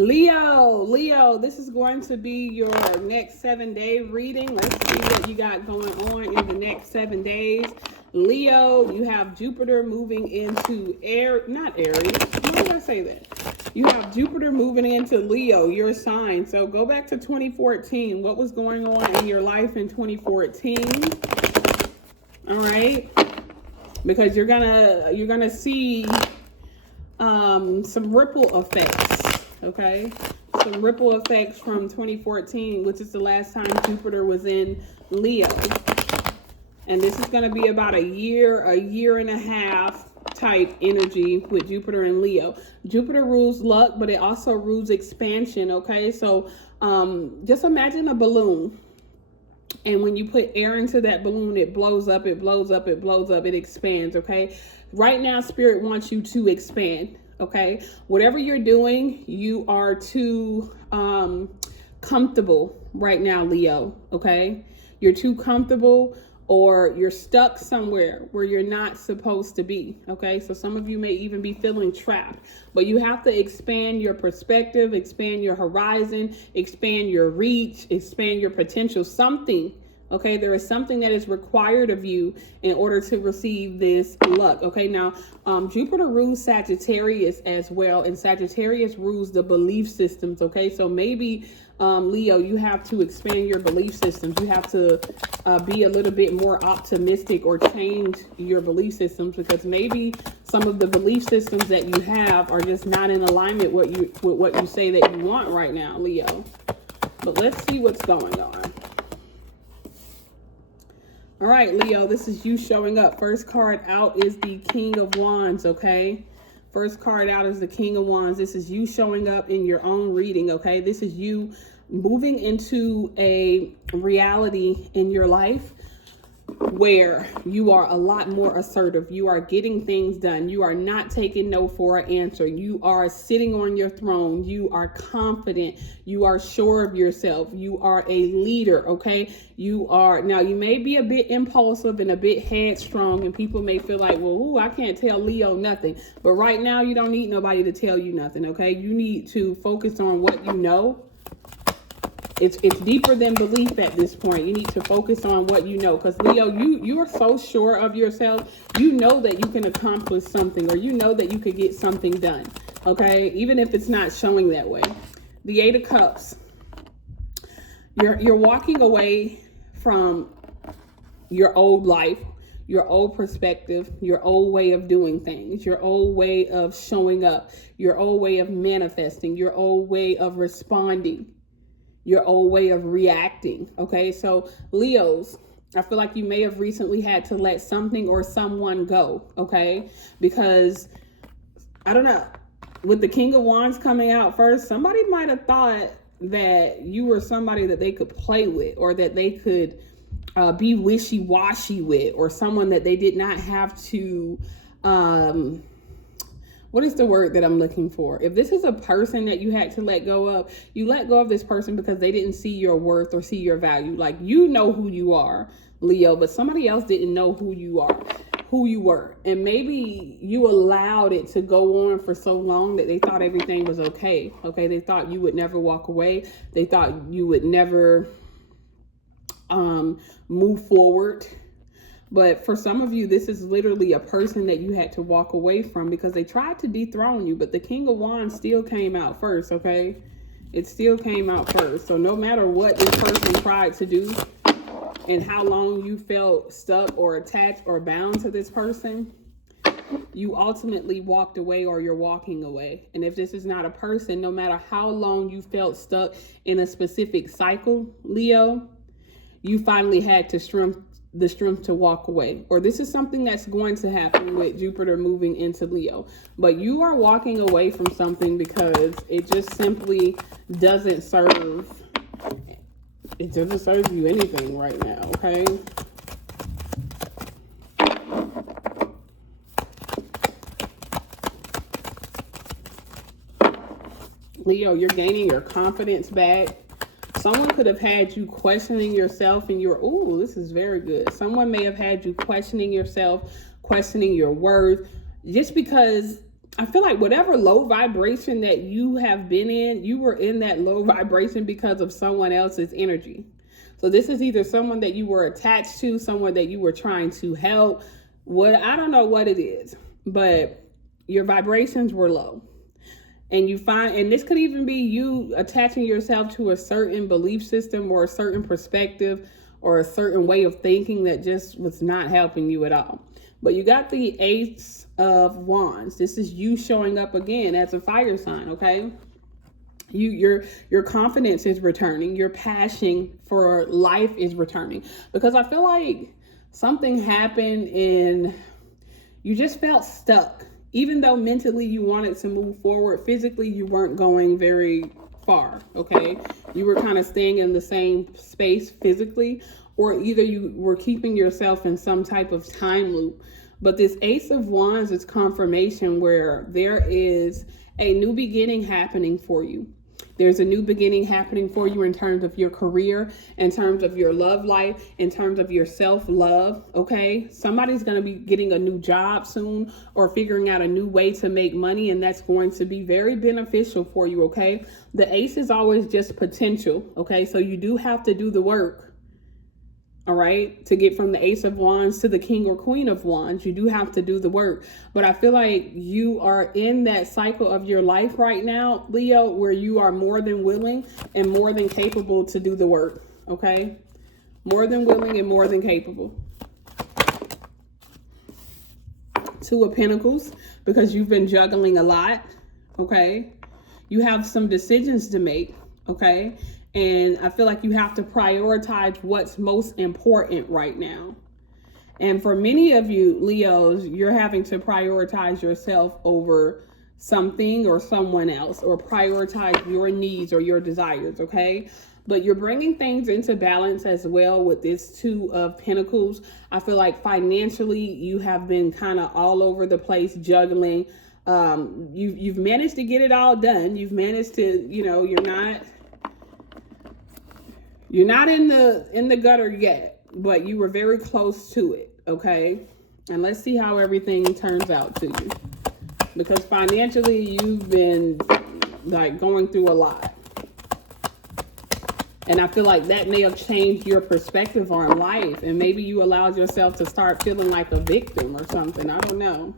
Leo, this is going to be your next 7-day reading. Let's see what you got going on in the next 7 days. Leo, you have Jupiter moving into not Aries. Why did I say that? You have Jupiter moving into Leo, your sign. So go back to 2014. What was going on in your life in 2014? All right. Because you're gonna see some ripple effects. Okay, some ripple effects from 2014, which is the last time Jupiter was in Leo. And this is going to be about a year and a half type energy with Jupiter and Leo. Jupiter rules luck, but it also rules expansion. Okay, so just imagine a balloon. And when you put air into that balloon, it blows up, it blows up, it blows up, it expands. Okay, right now, Spirit wants you to expand. Okay, whatever you're doing, you are too comfortable right now, Leo. Okay, you're too comfortable, or you're stuck somewhere where you're not supposed to be. Okay, so some of you may even be feeling trapped, but you have to expand your perspective, expand your horizon, expand your reach, expand your potential. Something. Okay, there is something that is required of you in order to receive this luck. Okay, now Jupiter rules Sagittarius as well, and Sagittarius rules the belief systems. Okay, so maybe Leo, you have to expand your belief systems. You have to be a little bit more optimistic or change your belief systems, because maybe some of the belief systems that you have are just not in alignment with what you say that you want right now, Leo. But let's see what's going on. All right, Leo, this is you showing up. First card out is the King of Wands, okay? First card out is the King of Wands. This is you showing up in your own reading, okay? This is you moving into a reality in your life where you are a lot more assertive. You are getting things done. You are not taking no for an answer. You are sitting on your throne. You are confident. You are sure of yourself. You are a leader, okay? Now you may be a bit impulsive and a bit headstrong, and people may feel like, well, ooh, I can't tell Leo nothing. But right now you don't need nobody to tell you nothing, okay? You need to focus on what you know. It's deeper than belief at this point. You need to focus on what you know, because Leo, you are so sure of yourself. You know that you can accomplish something, or you know that you could get something done, okay? Even if it's not showing that way. The Eight of Cups. You're walking away from your old life, your old perspective, your old way of doing things, your old way of showing up, your old way of manifesting, your old way of responding, your old way of reacting. Okay, so Leos, I feel like you may have recently had to let something or someone go. Okay, because I don't know, with the King of Wands coming out first, somebody might have thought that you were somebody that they could play with, or that they could be wishy-washy with, or someone that they did not have to what is the word that I'm looking for? If this is a person that you had to let go of, you let go of this person because they didn't see your worth or see your value. Like, you know who you are, Leo, but somebody else didn't know who you were. And maybe you allowed it to go on for so long that they thought everything was okay. Okay, they thought you would never walk away. They thought you would never move forward. But for some of you, this is literally a person that you had to walk away from because they tried to dethrone you. But the King of Wands still came out first, okay? It still came out first. So no matter what this person tried to do and how long you felt stuck or attached or bound to this person, you ultimately walked away, or you're walking away. And if this is not a person, no matter how long you felt stuck in a specific cycle, Leo, you finally had the strength to walk away. Or this is something that's going to happen with Jupiter moving into Leo. But you are walking away from something because it just simply doesn't serve you anything right now, okay? Leo, you're gaining your confidence back. Someone could have had you questioning yourself, and this is very good. Someone may have had you questioning yourself, questioning your worth, just because I feel like whatever low vibration that you have been in, you were in that low vibration because of someone else's energy. So this is either someone that you were attached to, someone that you were trying to help. I don't know what it is, but your vibrations were low. And and this could even be you attaching yourself to a certain belief system or a certain perspective or a certain way of thinking that just was not helping you at all. But you got the Ace of Wands. This is you showing up again as a fire sign, okay? Your confidence is returning. Your passion for life is returning. Because I feel like something happened and you just felt stuck. Even though mentally you wanted to move forward, physically you weren't going very far, okay? You were kind of staying in the same space physically, or either you were keeping yourself in some type of time loop. But this Ace of Wands is confirmation where there is a new beginning happening for you. There's a new beginning happening for you in terms of your career, in terms of your love life, in terms of your self-love, okay? Somebody's going to be getting a new job soon or figuring out a new way to make money, and that's going to be very beneficial for you, okay? The Ace is always just potential, okay? So you do have to do the work. All right, to get from the Ace of Wands to the King or Queen of Wands, you do have to do the work. But I feel like you are in that cycle of your life right now, Leo, where you are more than willing and more than capable to do the work. Okay, more than willing and more than capable. Two of Pentacles, because you've been juggling a lot. Okay, you have some decisions to make. Okay. And I feel like you have to prioritize what's most important right now. And for many of you, Leos, you're having to prioritize yourself over something or someone else, or prioritize your needs or your desires, okay? But you're bringing things into balance as well with this Two of Pentacles. I feel like financially, you have been kind of all over the place juggling. You've managed to get it all done. You've managed to, you're not in the gutter yet, but you were very close to it, okay? And let's see how everything turns out to you. Because financially, you've been like going through a lot. And I feel like that may have changed your perspective on life. And maybe you allowed yourself to start feeling like a victim or something. I don't know.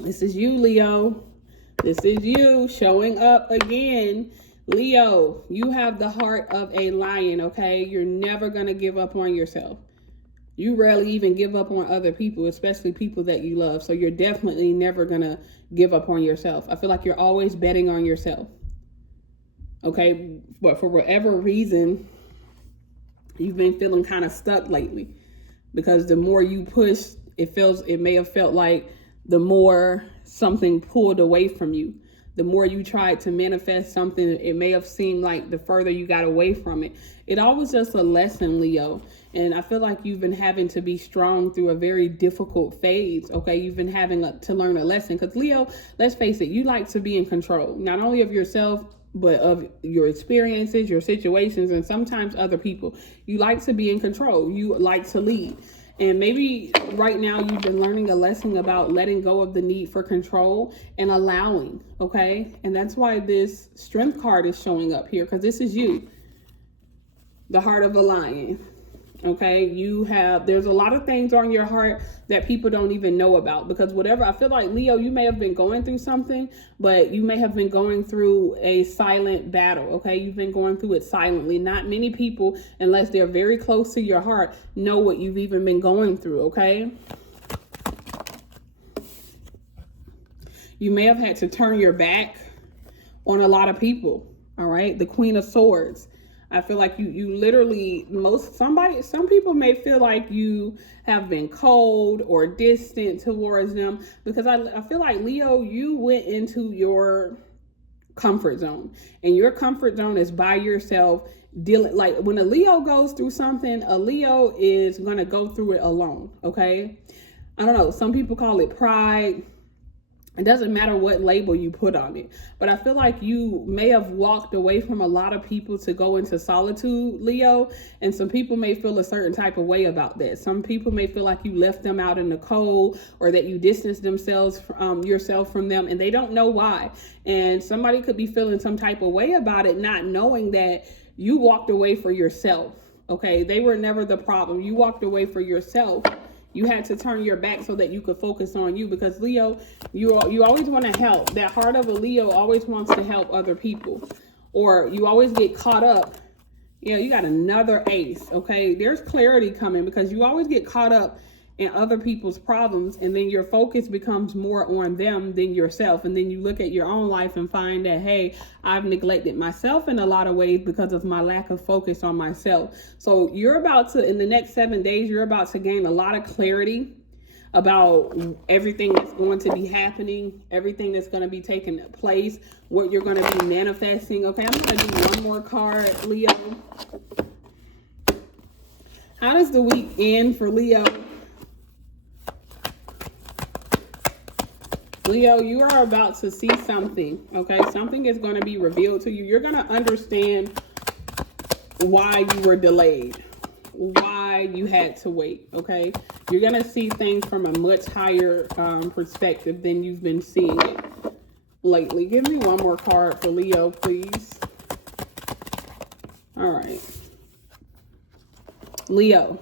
This is you, Leo. This is you showing up again. Leo, you have the heart of a lion, okay? You're never going to give up on yourself. You rarely even give up on other people, especially people that you love. So you're definitely never going to give up on yourself. I feel like you're always betting on yourself. Okay? But for whatever reason, you've been feeling kind of stuck lately. Because the more you push, it may have felt like the more something pulled away from you. The more you tried to manifest something, it may have seemed like the further you got away from it. It all was just a lesson, Leo. And I feel like you've been having to be strong through a very difficult phase, okay? You've been having to learn a lesson. Because, Leo, let's face it, you like to be in control, not only of yourself, but of your experiences, your situations, and sometimes other people. You like to be in control. You like to lead. And maybe right now you've been learning a lesson about letting go of the need for control and allowing, okay? And that's why this Strength card is showing up here, because this is you, the heart of a lion, okay? There's a lot of things on your heart that people don't even know about, because I feel like, Leo, you may have been going through something, but you may have been going through a silent battle, okay? You've been going through it silently. Not many people, unless they're very close to your heart, know what you've even been going through, okay? You may have had to turn your back on a lot of people, all right? The Queen of Swords. I feel like you literally, some people may feel like you have been cold or distant towards them, because I feel like, Leo, you went into your comfort zone, and your comfort zone is by yourself dealing. Like when a Leo goes through something, a Leo is going to go through it alone. Okay. I don't know. Some people call it pride. It doesn't matter what label you put on it. But I feel like you may have walked away from a lot of people to go into solitude, Leo. And some people may feel a certain type of way about that. Some people may feel like you left them out in the cold, or that you distanced yourself from them, and they don't know why. And somebody could be feeling some type of way about it, not knowing that you walked away for yourself. Okay, they were never the problem. You walked away for yourself. You had to turn your back so that you could focus on you, because Leo, you always want to help. That heart of a Leo always wants to help other people, or you always get caught up. You got another ace. Okay, there's clarity coming, because you always get caught up in other people's problems, and then your focus becomes more on them than yourself. And then you look at your own life and find that, hey, I've neglected myself in a lot of ways because of my lack of focus on myself. So you're about to, in the next 7 days, you're about to gain a lot of clarity about everything that's going to be happening, everything that's going to be taking place, what you're going to be manifesting. Okay, I'm going to do one more card, Leo. How does the week end for Leo? Leo, you are about to see something, okay? Something is going to be revealed to you. You're going to understand why you were delayed, why you had to wait, okay? You're going to see things from a much higher perspective than you've been seeing it lately. Give me one more card for Leo, please. All right. Leo,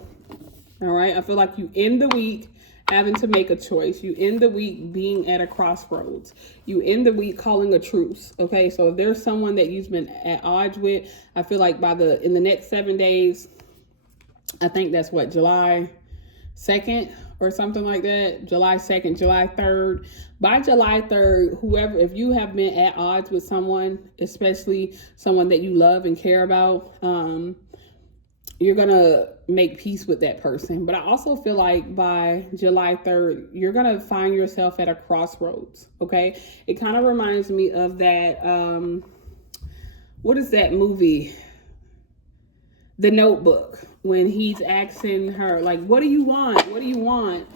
all right? I feel like you end the week having to make a choice. You end the week being at a crossroads. You end the week calling a truce. Okay, so if there's someone that you've been at odds with, I feel like in the next 7 days, I think that's what, July 2nd or something like that. July 2nd, July 3rd. By July 3rd, if you have been at odds with someone, especially someone that you love and care about, you're going to make peace with that person. But I also feel like by July 3rd, you're going to find yourself at a crossroads. Okay. It kind of reminds me of that. What is that movie? The Notebook, when he's asking her, like, what do you want? What do you want?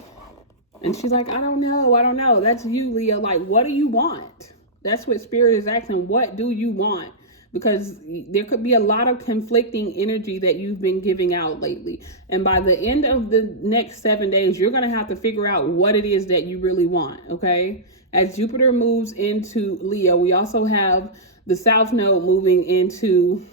And she's like, I don't know. That's you, Leo. Like, what do you want? That's what Spirit is asking. What do you want? Because there could be a lot of conflicting energy that you've been giving out lately. And by the end of the next 7 days, you're going to have to figure out what it is that you really want, okay? As Jupiter moves into Leo, we also have the South Node moving into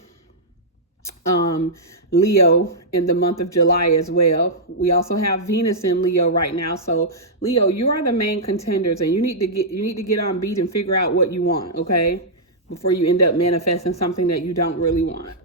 Leo in the month of July as well. We also have Venus in Leo right now. So Leo, you are the main contenders, and you need to get on beat and figure out what you want, okay? Before you end up manifesting something that you don't really want.